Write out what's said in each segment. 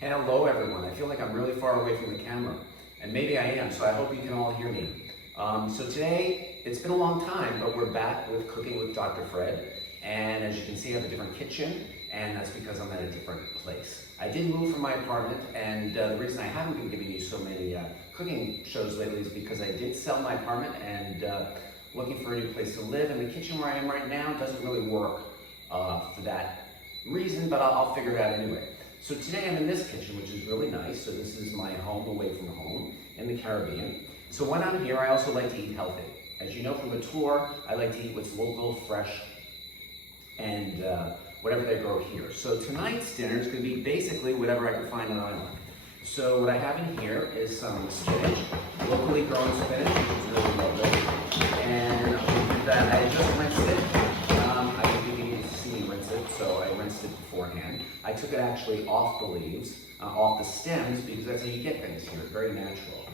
Hello everyone, I feel like I'm really far away from the camera, and maybe I am, so I hope you can all hear me. So today, it's been a long time, but we're back with Cooking with Dr. Fred, and as you can see I have a different kitchen, and that's because I'm at a different place. I did move from my apartment, and the reason I haven't been giving you so many cooking shows lately is because I did sell my apartment and looking for a new place to live, and the kitchen where I am right now doesn't really work for that reason, but I'll figure it out anyway. So today I'm in this kitchen, which is really nice. So this is my home away from home in the Caribbean. So when I'm here, I also like to eat healthy. As you know from the tour, I like to eat what's local, fresh, and whatever they grow here. So tonight's dinner is going to be basically whatever I can find on island. So what I have in here is some spinach, locally grown spinach, which is really lovely. And I'm going to do that. I just rinsed it. I didn't need to see me rinse it, so I rinsed it beforehand. I took it actually off the leaves, off the stems, because that's how you get things here, very natural.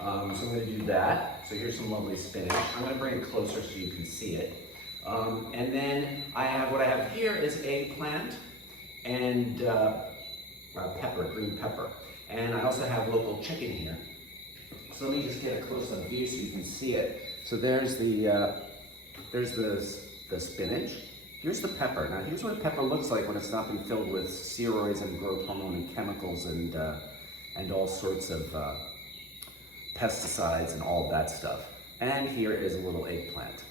So I'm going to do that. So here's some lovely spinach. I'm going to bring it closer so you can see it. And then what I have here is eggplant and pepper, green pepper. And I also have local chicken here. So let me just get a close-up view so you can see it. So there's the spinach. Here's the pepper. Now here's what pepper looks like when it's not been filled with steroids and growth hormone and chemicals and all sorts of pesticides and all of that stuff. And here is a little eggplant.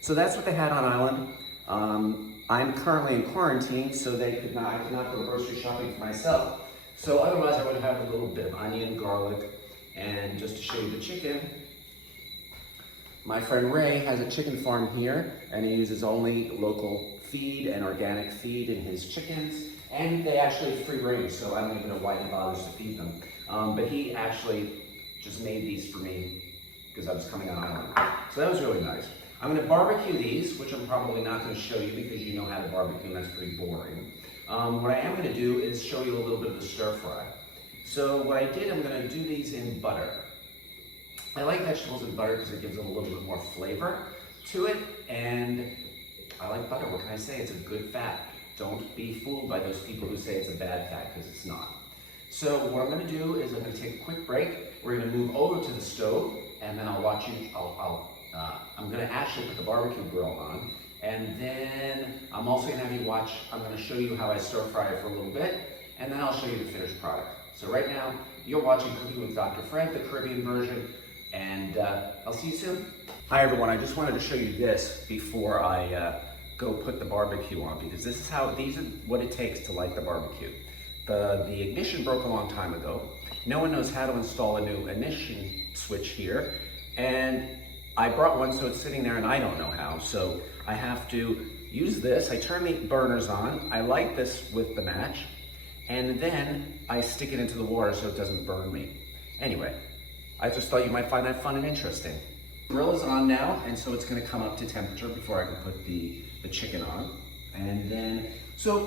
So that's what they had on island. I'm currently in quarantine, so I could not go grocery shopping for myself. So otherwise I would have a little bit of onion, garlic, and just to show you the chicken, my friend Ray has a chicken farm here, and he uses only local feed and organic feed in his chickens, and they actually free range, so I don't even know why he bothers to feed them. But he actually just made these for me because I was coming on island. So that was really nice. I'm going to barbecue these, which I'm probably not going to show you because you know how to barbecue and that's pretty boring. What I am going to do is show you a little bit of the stir fry. So what I did, I'm going to do these in butter. I like vegetables in butter because it gives them a little bit more flavor to it, and I like butter. What can I say? It's a good fat. Don't be fooled by those people who say it's a bad fat, because it's not. So what I'm going to do is I'm going to take a quick break. We're going to move over to the stove, and then I'll watch you. I'm going to actually put the barbecue grill on, and then I'm also going to have you watch. I'm going to show you how I stir fry it for a little bit, and then I'll show you the finished product. So right now, you're watching Cooking with Dr. Fred, the Caribbean version, and I'll see you soon. Hi everyone, I just wanted to show you this before I go put the barbecue on, because these are what it takes to light the barbecue. The ignition broke a long time ago. No one knows how to install a new ignition switch here, and I brought one, so it's sitting there and I don't know how, so I have to use this. I turn the burners on, I light this with the match, and then I stick it into the water so it doesn't burn me. Anyway, I just thought you might find that fun and interesting. The grill is on now, and so it's going to come up to temperature before I can put the chicken on. And then, so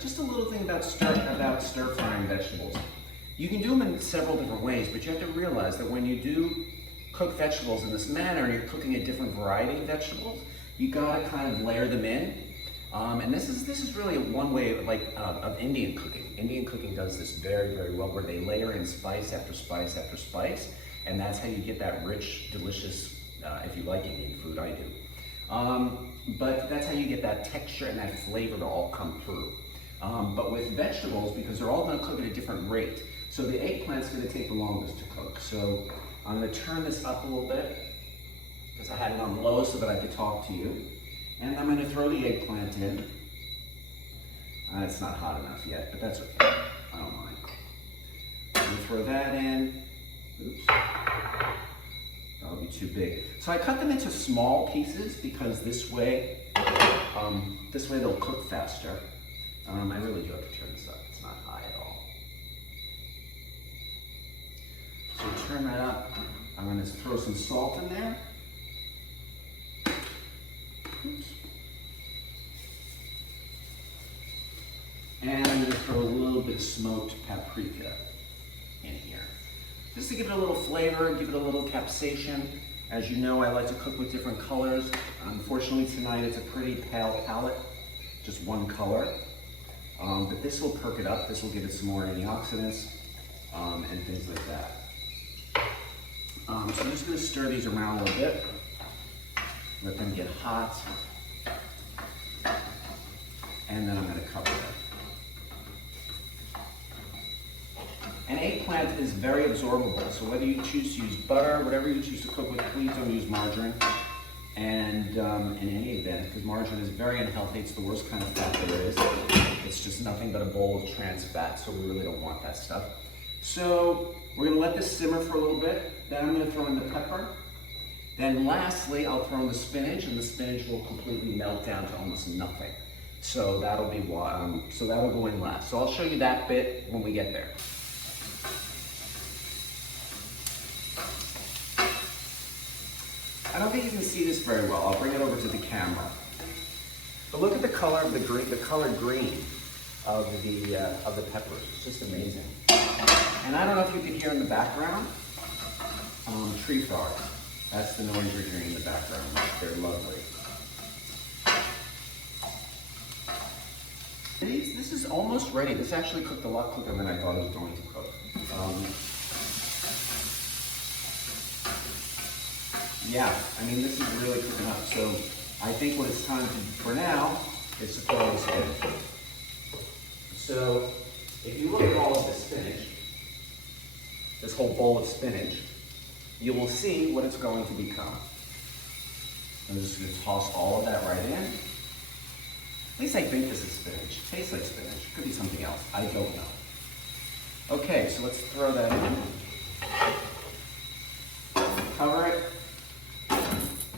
just a little thing about stir frying vegetables. You can do them in several different ways, but you have to realize that when you do cook vegetables in this manner, and you're cooking a different variety of vegetables, you gotta kind of layer them in. And this is really one way of Indian cooking. Indian cooking does this very, very well, where they layer in spice after spice after spice, and that's how you get that rich, delicious, if you like Indian food, I do. But that's how you get that texture and that flavor to all come through. But with vegetables, because they're all gonna cook at a different rate, so the eggplant's gonna take the longest to cook. So I'm gonna turn this up a little bit, because I had it on low so that I could talk to you. And I'm going to throw the eggplant in. It's not hot enough yet, but that's okay. I don't mind. I'm going to throw that in. Oops. That'll be too big. So I cut them into small pieces because this way they'll cook faster. I really do have to turn this up. It's not high at all. So turn that up. I'm going to throw some salt in there. Oops. And I'm going to throw a little bit of smoked paprika in here. Just to give it a little flavor, give it a little capsaicin. As you know, I like to cook with different colors. Unfortunately tonight it's a pretty pale palette, just one color. but this will perk it up. This will give it some more antioxidants and things like that. So I'm just going to stir these around a little bit, let them get hot, and then I'm going to cover them. An eggplant is very absorbable, so whether you choose to use butter, whatever you choose to cook with, please don't use margarine. And in any event, because margarine is very unhealthy, it's the worst kind of fat there is. It's just nothing but a bowl of trans fat, so we really don't want that stuff. So we're going to let this simmer for a little bit. Then I'm going to throw in the pepper. Then lastly, I'll throw in the spinach, and the spinach will completely melt down to almost nothing. So that'll be so that'll go in last. So I'll show you that bit when we get there. I don't think you can see this very well. I'll bring it over to the camera. But look at the color of the green, the colored green of the peppers. It's just amazing. And I don't know if you can hear in the background, tree frogs. That's the noise you're hearing in the background. They're lovely. This is almost ready. This actually cooked a lot quicker than I thought it was going to cook. Yeah, I mean, this is really cooking up. So I think what it's time to do for now is to throw this in. So if you look at all of the spinach, this whole bowl of spinach, you will see what it's going to become. I'm just going to toss all of that right in. At least I think this is spinach. It tastes like spinach. It could be something else. I don't know. Okay, so let's throw that in. Cover it.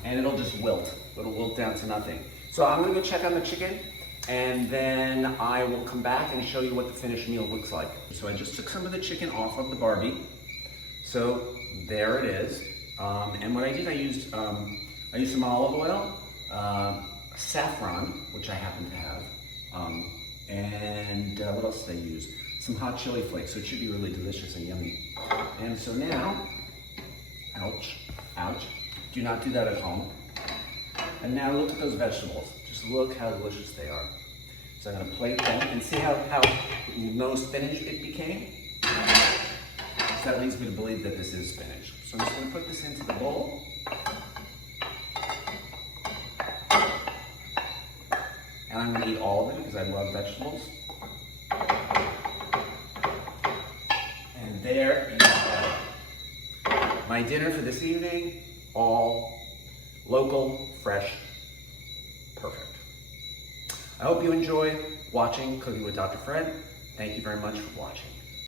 And it'll just wilt. It'll wilt down to nothing. So I'm gonna go check on the chicken, and then I will come back and show you what the finished meal looks like. So I just took some of the chicken off of the Barbie. So there it is. And what I did, I used some olive oil, saffron, which I happen to have, and what else did I use? Some hot chili flakes, so it should be really delicious and yummy. And so now, ouch, ouch. Do not do that at home. And now look at those vegetables. Just look how delicious they are. So I'm gonna plate them and see how no spinach it became. So that leads me to believe that this is spinach. So I'm just gonna put this into the bowl. And I'm gonna eat all of it because I love vegetables. And there you go. My dinner for this evening, all local, fresh, perfect. I hope you enjoy watching Cooking with Dr. Fred. Thank you very much for watching.